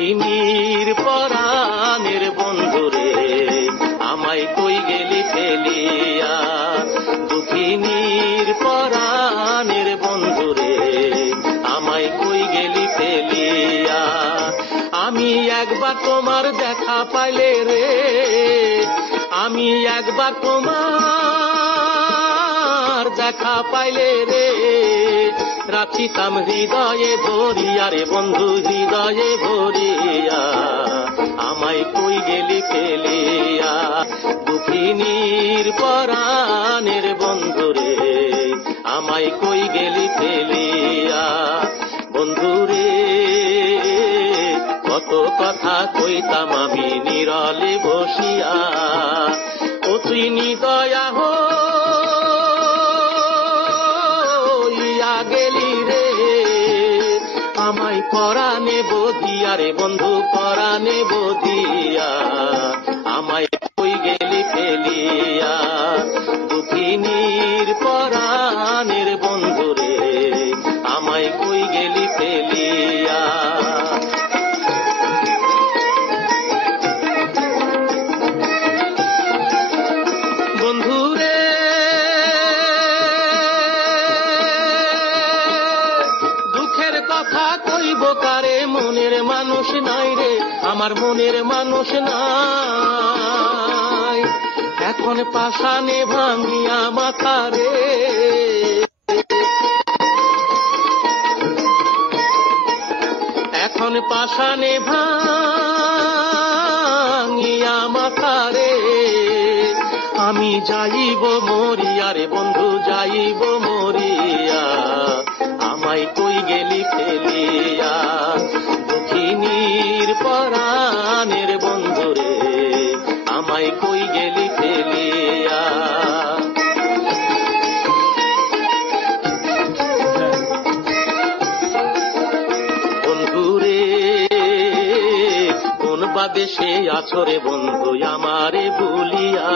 দুঃখিনীর পরাণের বন্ধুরে আমায় কই গেলি ফেলিয়া, দুঃখিনীর পরাণের বন্ধুরে আমায় কই গেলি ফেলিয়া। আমি একবার তোমার দেখা পাইলে রে, আমি একবার তোমার দেখা পাইলে রে, রাখিতাম হৃদয়ে ভরিয়া রে বন্ধু হৃদয়ে ভরিয়া, আমায় কই গেলি ফেলিয়া। দুঃখিনীর পরাণের বন্ধুরে আমায় কই গেলি ফেলিয়া। বন্ধুরে কত কথা কইতাম আমি নীরলে বসিয়া, ও তুই নিদয়া হইয়া গেলি রে, আমায় পরাণে বধিয়া রে বন্ধু পরাণে বধিয়া, আমায় কই গেলি ফেলিয়া। দুঃখিনীর পরাণের বন্ধুরে আমায় কই গেলি ফেলিয়া। বন্ধুরে দুঃখের কথা কইব কারে, মনের মানুষ নাই রে আমার মনের মানুষ নাই, এখন পাষাণে ভাঙিয়া মাথা রে, এখন পাষাণে ভাঙিয়া মাথা রে, আমি যাইব মরিয়া রে বন্ধু যাইব মরিয়া, আমায় কই গেলি ফেলিয়া। দুঃখিনীর পরাণের বন্ধুরে আমায় কই গেলি ফেলিয়া। বন্ধুরে কোন বাদেশে আছো রে বন্ধু আমারে ভুলিয়া,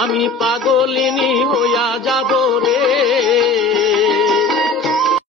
আমি পাগলিনী হইয়া যাব